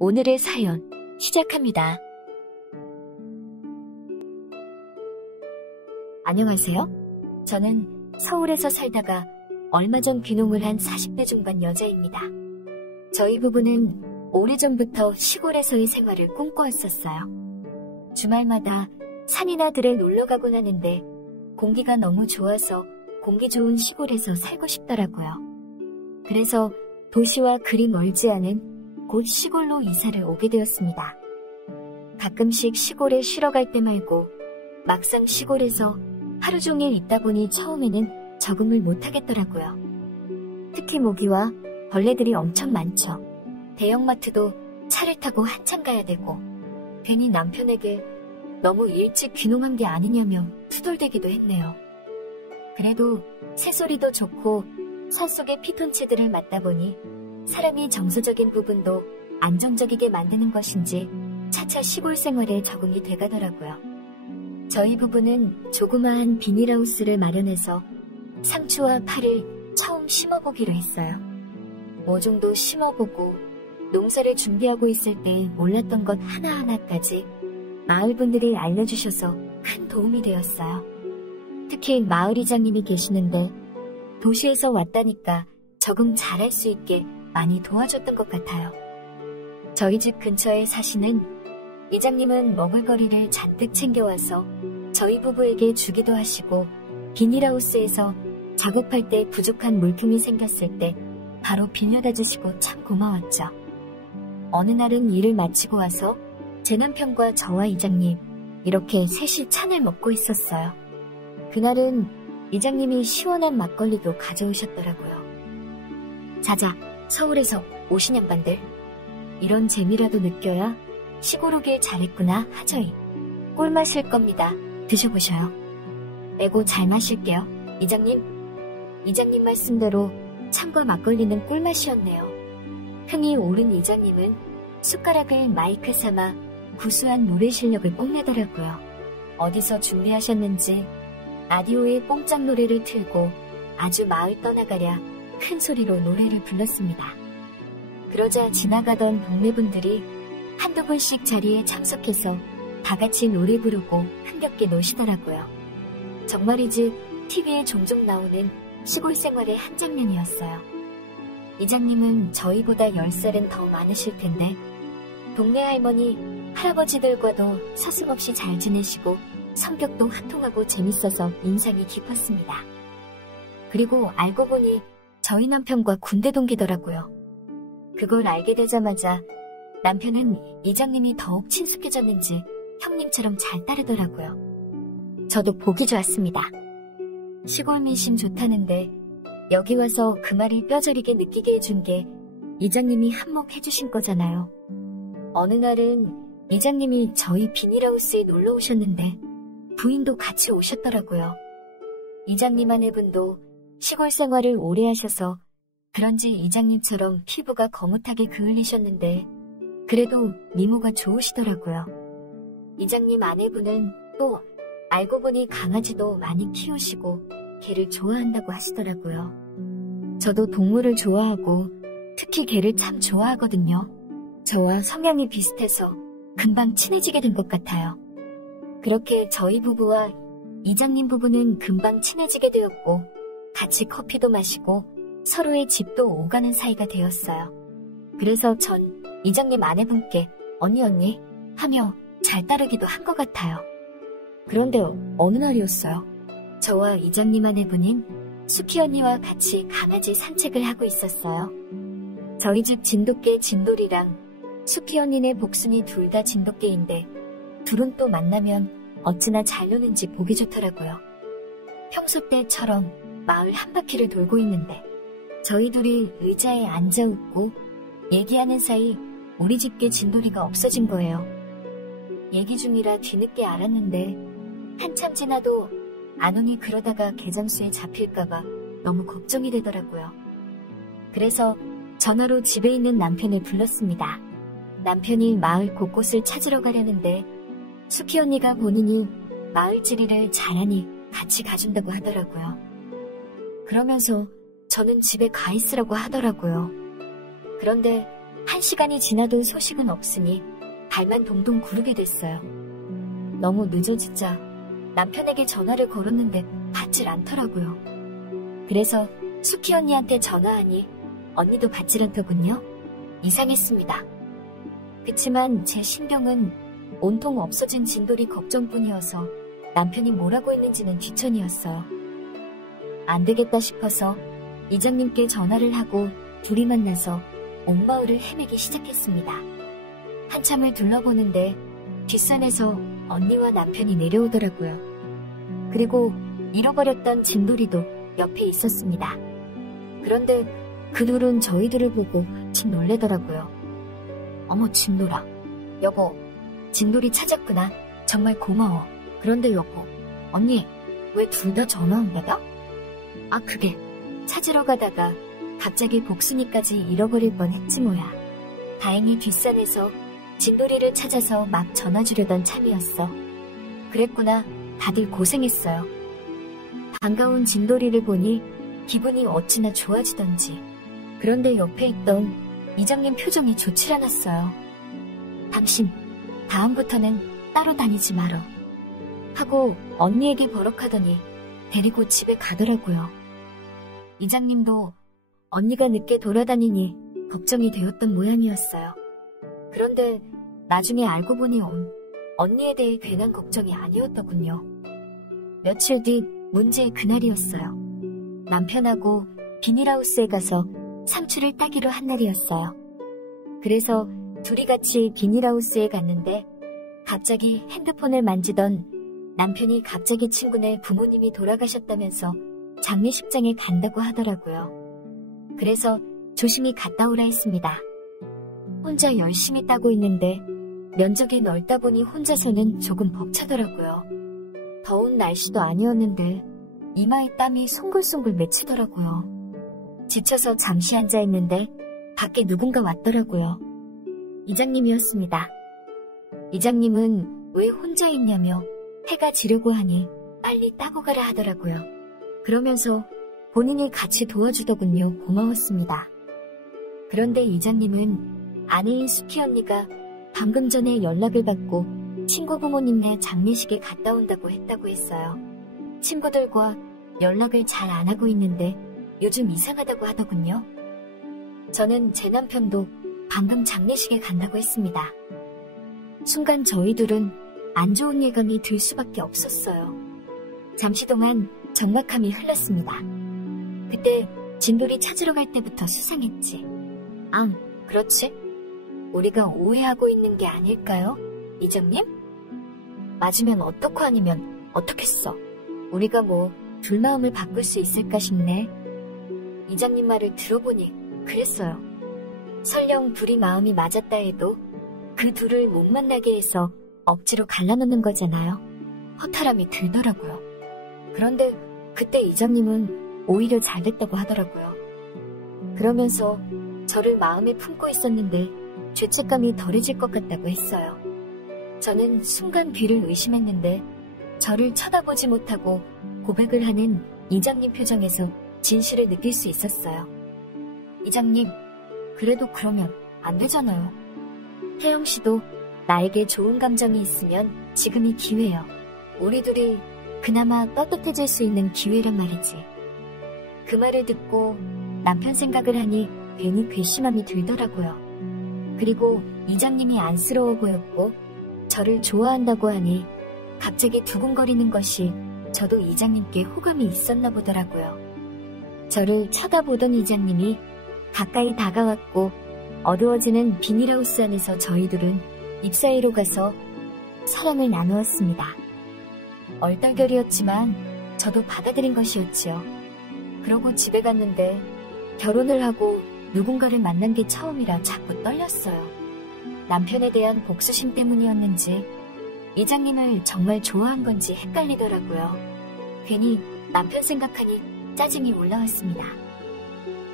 오늘의 사연 시작합니다. 안녕하세요. 저는 서울에서 살다가 얼마 전 귀농을 한 40대 중반 여자입니다. 저희 부부는 오래전부터 시골에서의 생활을 꿈꿔왔었어요. 주말마다 산이나 들에 놀러 가곤 하는데 공기가 너무 좋아서 공기 좋은 시골에서 살고 싶더라고요. 그래서 도시와 그리 멀지 않은 곧 시골로 이사를 오게 되었습니다. 가끔씩 시골에 쉬러 갈 때 말고 막상 시골에서 하루 종일 있다 보니 처음에는 적응을 못하겠더라고요. 특히 모기와 벌레들이 엄청 많죠. 대형마트도 차를 타고 한참 가야 되고 괜히 남편에게 너무 일찍 귀농한 게 아니냐며 투덜대기도 했네요. 그래도 새소리도 좋고 산속의 피톤치드를 맡다 보니 사람이 정서적인 부분도 안정적이게 만드는 것인지 차차 시골 생활에 적응이 돼가더라고요. 저희 부부는 조그마한 비닐하우스를 마련해서 상추와 파를 처음 심어보기로 했어요. 모종도 심어보고 농사를 준비하고 있을 때 몰랐던 것 하나하나까지 마을 분들이 알려주셔서 큰 도움이 되었어요. 특히 마을 이장님이 계시는데 도시에서 왔다니까 적응 잘할 수 있게 많이 도와줬던 것 같아요. 저희 집 근처에 사시는 이장님은 먹을거리를 잔뜩 챙겨와서 저희 부부에게 주기도 하시고 비닐하우스에서 작업할 때 부족한 물품이 생겼을 때 바로 빌려다 주시고 참 고마웠죠. 어느 날은 일을 마치고 와서 제 남편과 저와 이장님 이렇게 셋이 찬을 먹고 있었어요. 그날은 이장님이 시원한 막걸리도 가져오셨더라고요. 자자, 서울에서 오신 양반들. 이런 재미라도 느껴야 시골 오길 잘했구나 하저이. 꿀 마실 겁니다. 드셔보셔요. 에고 잘 마실게요. 이장님. 이장님 말씀대로 참과 막걸리는 꿀맛이었네요. 흥이 오른 이장님은 숟가락을 마이크 삼아 구수한 노래 실력을 뽐내더라고요. 어디서 준비하셨는지 라디오에 뽕짝 노래를 틀고 아주 마을 떠나가랴 큰 소리로 노래를 불렀습니다. 그러자 지나가던 동네분들이 한두 분씩 자리에 참석해서 다 같이 노래 부르고 흥겹게 노시더라고요. 정말이지 TV에 종종 나오는 시골 생활의 한 장면이었어요. 이장님은 저희보다 10살은 더 많으실 텐데 동네 할머니, 할아버지들과도 서슴없이 잘 지내시고 성격도 화통하고 재밌어서 인상이 깊었습니다. 그리고 알고 보니 저희 남편과 군대 동기더라고요. 그걸 알게 되자마자 남편은 이장님이 더욱 친숙해졌는지 형님처럼 잘 따르더라고요. 저도 보기 좋았습니다. 시골 민심 좋다는데 여기 와서 그 말이 뼈저리게 느끼게 해준 게 이장님이 한몫해주신 거잖아요. 어느 날은 이장님이 저희 비닐하우스에 놀러 오셨는데 부인도 같이 오셨더라고요. 이장님 아내분도 시골 생활을 오래 하셔서 그런지 이장님처럼 피부가 거뭇하게 그을리셨는데 그래도 미모가 좋으시더라고요. 이장님 아내분은 또 알고 보니 강아지도 많이 키우시고 개를 좋아한다고 하시더라고요. 저도 동물을 좋아하고 특히 개를 참 좋아하거든요. 저와 성향이 비슷해서 금방 친해지게 된 것 같아요. 그렇게 저희 부부와 이장님 부부는 금방 친해지게 되었고 같이 커피도 마시고 서로의 집도 오가는 사이가 되었어요. 그래서 전 이장님 아내분께 언니 하며 잘 따르기도 한 것 같아요. 그런데 어느 날이었어요. 저와 이장님 아내분인 수키 언니와 같이 강아지 산책을 하고 있었어요. 저희 집 진돗개 진돌이랑 수키 언니네 복순이 둘 다 진돗개인데 둘은 또 만나면 어찌나 잘 노는지 보기 좋더라고요. 평소 때처럼 마을 한 바퀴를 돌고 있는데 저희 둘이 의자에 앉아 웃고 얘기하는 사이 우리 집개 진돌이가 없어진 거예요. 얘기 중이라 뒤늦게 알았는데 한참 지나도 안 오니 그러다가 개장수에 잡힐까봐 너무 걱정이 되더라고요. 그래서 전화로 집에 있는 남편을 불렀습니다. 남편이 마을 곳곳을 찾으러 가려는데 수키 언니가 본인이 마을 지리를 잘하니 같이 가준다고 하더라고요. 그러면서 저는 집에 가 있으라고 하더라고요. 그런데 1시간이 지나도 소식은 없으니 발만 동동 구르게 됐어요. 너무 늦어지자 남편에게 전화를 걸었는데 받질 않더라고요. 그래서 수키 언니한테 전화하니 언니도 받질 않더군요. 이상했습니다. 그치만 제 신경은 온통 없어진 진돌이 걱정뿐이어서 남편이 뭐라고 했는지는 뒤천이었어요. 안 되겠다 싶어서 이장님께 전화를 하고 둘이 만나서 온 마을을 헤매기 시작했습니다. 한참을 둘러보는데 뒷산에서 언니와 남편이 내려오더라고요. 그리고 잃어버렸던 진돌이도 옆에 있었습니다. 그런데 그 둘은 저희들을 보고 진 놀래더라고요. 어머 진돌아, 여보, 진돌이 찾았구나. 정말 고마워. 그런데 여보, 언니 왜 둘 다 전화 안 받아? 아 그게 찾으러 가다가 갑자기 복순이까지 잃어버릴 뻔했지 뭐야. 다행히 뒷산에서 진돌이를 찾아서 막 전화 주려던 참이었어. 그랬구나. 다들 고생했어요. 반가운 진돌이를 보니 기분이 어찌나 좋아지던지. 그런데 옆에 있던 이장님 표정이 좋질 않았어요. 당신 다음부터는 따로 다니지 말어 하고 언니에게 버럭하더니 데리고 집에 가더라고요. 이장님도 언니가 늦게 돌아다니니 걱정이 되었던 모양이었어요. 그런데 나중에 알고 보니 언니에 대해 괜한 걱정이 아니었더군요. 며칠 뒤 문제의 그날이었어요. 남편하고 비닐하우스에 가서 상추를 따기로 한 날이었어요. 그래서 둘이 같이 비닐하우스에 갔는데 갑자기 핸드폰을 만지던 남편이 갑자기 친구네 부모님이 돌아가셨다면서 장례식장에 간다고 하더라고요. 그래서 조심히 갔다 오라 했습니다. 혼자 열심히 따고 있는데 면적이 넓다 보니 혼자서는 조금 벅차더라고요. 더운 날씨도 아니었는데 이마에 땀이 송글송글 맺히더라고요. 지쳐서 잠시 앉아있는데 밖에 누군가 왔더라고요. 이장님이었습니다. 이장님은 왜 혼자 있냐며 해가 지려고 하니 빨리 따고 가라 하더라고요. 그러면서 본인이 같이 도와주더군요. 고마웠습니다. 그런데 이장님은 아내인 수키 언니가 방금 전에 연락을 받고 친구 부모님네 장례식에 갔다 온다고 했다고 했어요. 친구들과 연락을 잘 안 하고 있는데 요즘 이상하다고 하더군요. 저는 제 남편도 방금 장례식에 간다고 했습니다. 순간 저희 둘은 안 좋은 예감이 들 수밖에 없었어요. 잠시 동안 적막함이 흘렀습니다. 그때 진돌이 찾으러 갈 때부터 수상했지. 그렇지? 우리가 오해하고 있는 게 아닐까요? 이장님? 맞으면 어떻고 아니면 어떻겠어. 우리가 뭐 둘 마음을 바꿀 수 있을까 싶네. 이장님 말을 들어보니 그랬어요. 설령 둘이 마음이 맞았다 해도 그 둘을 못 만나게 해서 억지로 갈라놓는 거잖아요. 허탈함이 들더라고요. 그런데 그때 이장님은 오히려 잘됐다고 하더라고요. 그러면서 저를 마음에 품고 있었는데 죄책감이 덜해질 것 같다고 했어요. 저는 순간 귀를 의심했는데 저를 쳐다보지 못하고 고백을 하는 이장님 표정에서 진실을 느낄 수 있었어요. 이장님, 그래도 그러면 안 되잖아요. 혜영 씨도 나에게 좋은 감정이 있으면 지금이 기회예요. 우리 둘이 그나마 떳떳해질 수 있는 기회란 말이지. 그 말을 듣고 남편 생각을 하니 괜히 괘씸함이 들더라고요. 그리고 이장님이 안쓰러워 보였고 저를 좋아한다고 하니 갑자기 두근거리는 것이 저도 이장님께 호감이 있었나 보더라고요. 저를 쳐다보던 이장님이 가까이 다가왔고 어두워지는 비닐하우스 안에서 저희 둘은 입 사이로 가서 사랑을 나누었습니다. 얼떨결이었지만 저도 받아들인 것이었지요. 그러고 집에 갔는데 결혼을 하고 누군가를 만난 게 처음이라 자꾸 떨렸어요. 남편에 대한 복수심 때문이었는지 이장님을 정말 좋아한 건지 헷갈리더라고요. 괜히 남편 생각하니 짜증이 올라왔습니다.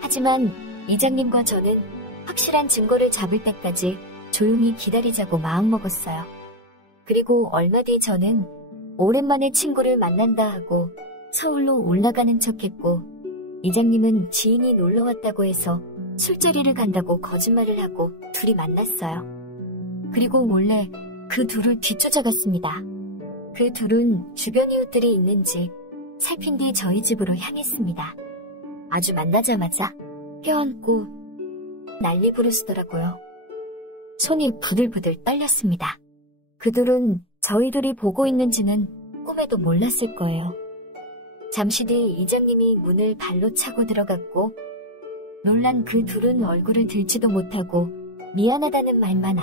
하지만 이장님과 저는 확실한 증거를 잡을 때까지 조용히 기다리자고 마음먹었어요. 그리고 얼마 뒤 저는 오랜만에 친구를 만난다 하고 서울로 올라가는 척했고 이장님은 지인이 놀러왔다고 해서 술자리를 간다고 거짓말을 하고 둘이 만났어요. 그리고 몰래 그 둘을 뒤쫓아갔습니다. 그 둘은 주변 이웃들이 있는지 살핀 뒤 저희 집으로 향했습니다. 아주 만나자마자 껴안고 난리 부르시더라고요. 손이 부들부들 떨렸습니다. 그 둘은 저희 둘이 보고 있는지는 꿈에도 몰랐을 거예요. 잠시 뒤 이장님이 문을 발로 차고 들어갔고 놀란 그 둘은 얼굴을 들지도 못하고 미안하다는 말만